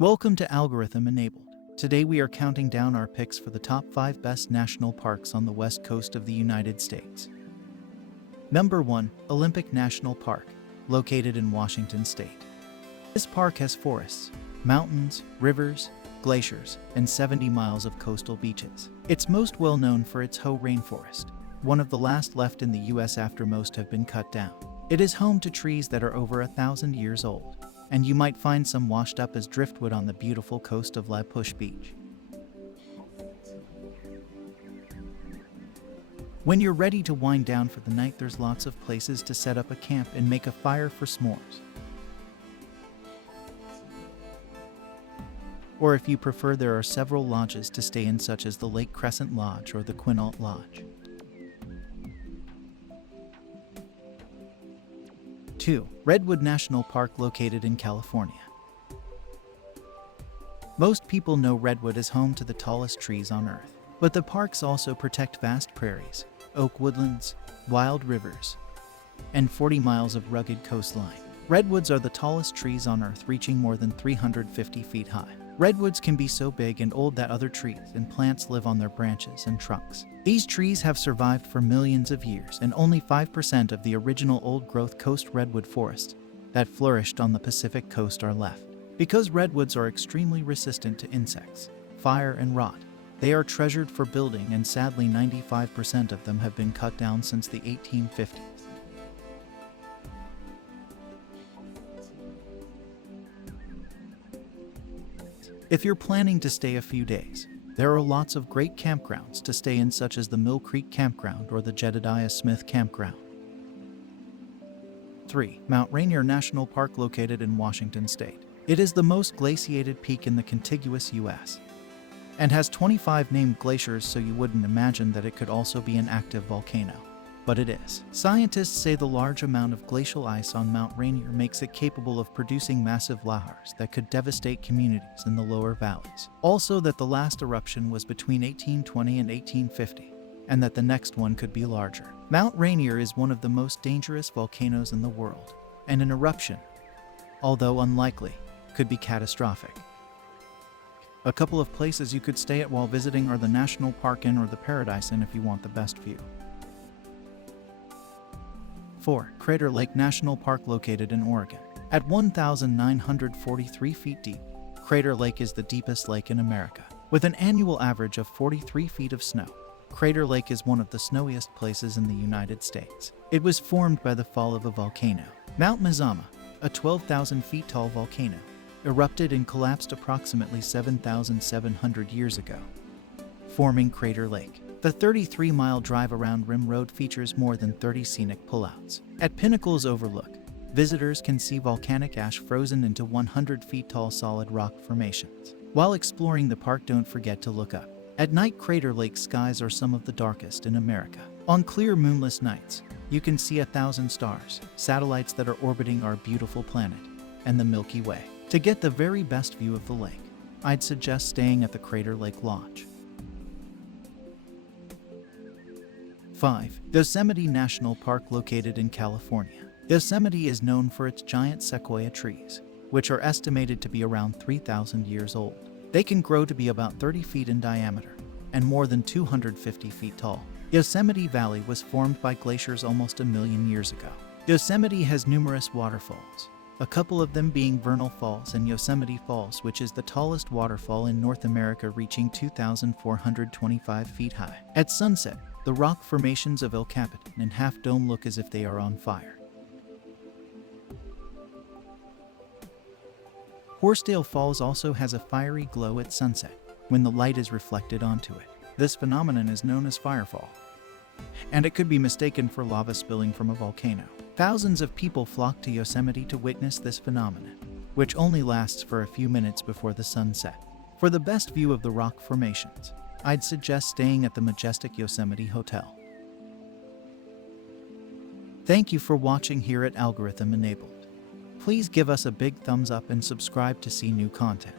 Welcome to Algorithm Enabled. Today we are counting down our picks for the top 5 best national parks on the west coast of the United States. Number 1. Olympic National Park, located in Washington State. This park has forests, mountains, rivers, glaciers, and 70 miles of coastal beaches. It's most well known for its Hoh rainforest, one of the last left in the US after most have been cut down. It is home to trees that are over 1,000 years old, and you might find some washed up as driftwood on the beautiful coast of La Push Beach. When you're ready to wind down for the night, there's lots of places to set up a camp and make a fire for s'mores. Or if you prefer, there are several lodges to stay in, such as the Lake Crescent Lodge or the Quinault Lodge. 2. Redwood National Park, located in California. Most people know Redwood is home to the tallest trees on Earth, but the parks also protect vast prairies, oak woodlands, wild rivers, and 40 miles of rugged coastline. Redwoods are the tallest trees on Earth, reaching more than 350 feet high. Redwoods can be so big and old that other trees and plants live on their branches and trunks. These trees have survived for millions of years, and only 5% of the original old-growth coast redwood forests that flourished on the Pacific coast are left. Because redwoods are extremely resistant to insects, fire, and rot, they are treasured for building, and sadly 95% of them have been cut down since the 1850s. If you're planning to stay a few days, there are lots of great campgrounds to stay in, such as the Mill Creek Campground or the Jedediah Smith Campground. 3. Mount Rainier National Park, located in Washington State. It is the most glaciated peak in the contiguous U.S. and has 25 named glaciers, so you wouldn't imagine that it could also be an active volcano. But it is. Scientists say the large amount of glacial ice on Mount Rainier makes it capable of producing massive lahars that could devastate communities in the lower valleys. Also, that the last eruption was between 1820 and 1850, and that the next one could be larger. Mount Rainier is one of the most dangerous volcanoes in the world, and an eruption, although unlikely, could be catastrophic. A couple of places you could stay at while visiting are the National Park Inn or the Paradise Inn if you want the best view. 4. Crater Lake National Park, located in Oregon. At 1,943 feet deep, Crater Lake is the deepest lake in America. With an annual average of 43 feet of snow, Crater Lake is one of the snowiest places in the United States. It was formed by the fall of a volcano. Mount Mazama, a 12,000 feet tall volcano, erupted and collapsed approximately 7,700 years ago, forming Crater Lake. The 33-mile drive around Rim Road features more than 30 scenic pullouts. At Pinnacle's Overlook, visitors can see volcanic ash frozen into 100 feet tall solid rock formations. While exploring the park, don't forget to look up. At night, Crater Lake skies are some of the darkest in America. On clear, moonless nights, you can see 1,000 stars, satellites that are orbiting our beautiful planet, and the Milky Way. To get the very best view of the lake, I'd suggest staying at the Crater Lake Lodge. 5. Yosemite National Park, located in California. Yosemite is known for its giant sequoia trees, which are estimated to be around 3,000 years old. They can grow to be about 30 feet in diameter and more than 250 feet tall. Yosemite Valley was formed by glaciers almost 1 million years ago. Yosemite has numerous waterfalls, a couple of them being Vernal Falls and Yosemite Falls, which is the tallest waterfall in North America, reaching 2,425 feet high. At sunset, the rock formations of El Capitan and Half Dome look as if they are on fire. Horsedale Falls also has a fiery glow at sunset when the light is reflected onto it. This phenomenon is known as firefall, and it could be mistaken for lava spilling from a volcano. Thousands of people flock to Yosemite to witness this phenomenon, which only lasts for a few minutes before the sun sets. For the best view of the rock formations, I'd suggest staying at the Majestic Yosemite Hotel. Thank you for watching here at Algorithm Enabled. Please give us a big thumbs up and subscribe to see new content.